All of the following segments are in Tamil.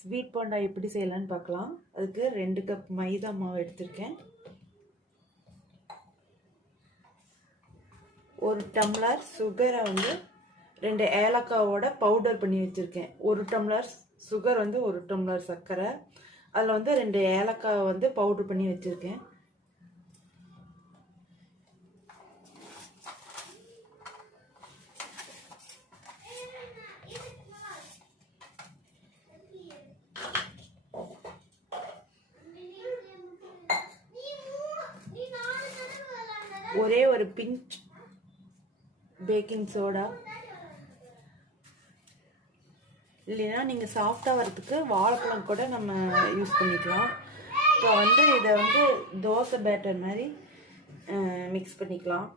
ஸ்வீட் போண்டா எப்படி செய்யலான்னு பார்க்கலாம். அதுக்கு 2 கப் மைதா மாவு எடுத்திருக்கேன். 1 டம்ளர் சுகரை வந்து 2 ஏலக்காவோட பவுடர் பண்ணி வச்சுருக்கேன். 1 டம்ளர் சுகர் வந்து 1 டம்ளர் சர்க்கரை, அதில் வந்து 2 ஏலக்காய் வந்து பவுடர் பண்ணி வச்சுருக்கேன். ஒரே ஒரு பிஞ்ச் பேக்கிங் சோடா, இல்லைன்னா நீங்கள் சாஃப்டாக வரதுக்கு வாழைப்பழம் கூட நம்ம யூஸ் பண்ணிக்கலாம். இப்போ வந்து இதை வந்து தோசை பேட்டர் மாதிரி மிக்ஸ் பண்ணிக்கலாம்.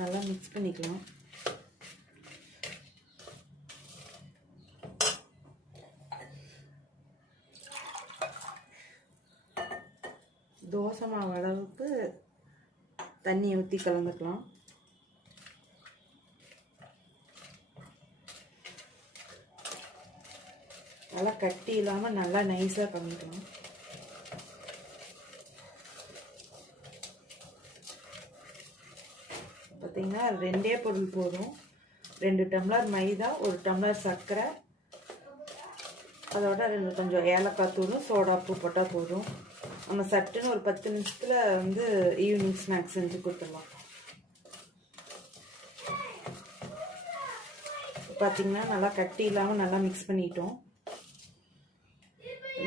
நல்லா மிக்ஸ் பண்ணிக்கலாம். தோசை மாவு அளவுக்கு தண்ணி ஊற்றி கலந்துக்கலாம். நல்லா கட்டி இல்லாமல் நல்லா நைஸாக பண்ணிக்கலாம். பார்த்தீங்கன்னா 2 பொருள் போதும். 2 டம்ளர் மைதா, 1 டம்ளர் சர்க்கரை, அதோட கொஞ்சம் ஏலக்காய் தூளும் சோடா உப்பு போட்டால் போதும். நம்ம சட்டுன்னு ஒரு 10 நிமிஷத்தில் வந்து ஈவினிங் ஸ்நாக்ஸ் செஞ்சு கொடுத்துடலாம். பார்த்தீங்கன்னா நல்லா கட்டி இல்லாமல் நல்லா மிக்ஸ் பண்ணிட்டோம்.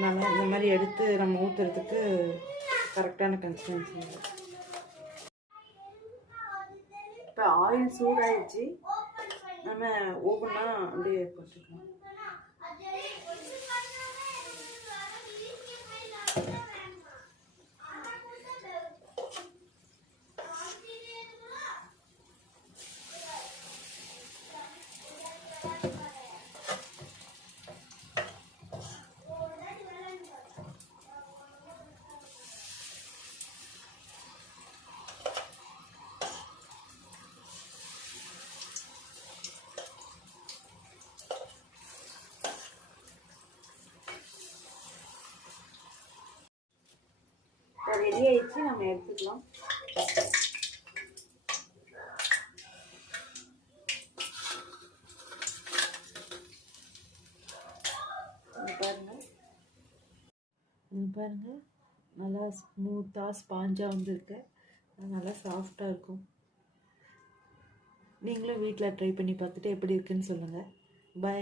நல்லா இந்த மாதிரி எடுத்து நம்ம ஊற்றுறதுக்கு கரெக்டான கன்சிஸ்டன்சி. இப்போ ஆயில் சூடாயிடுச்சு, நம்ம ஓவனா அப்படியே போட்டுக்கலாம். ரெடி ஆயிடுச்சு, நம்ம எடுத்துக்கலாம். பாருங்க நல்லா ஸ்மூத்தாக ஸ்பாஞ்சாக வந்துருக்கு. நல்லா சாஃப்டாக இருக்கும். நீங்களும் வீட்டில் ட்ரை பண்ணி பார்த்துட்டு எப்படி இருக்குன்னு சொல்லுங்கள். பை.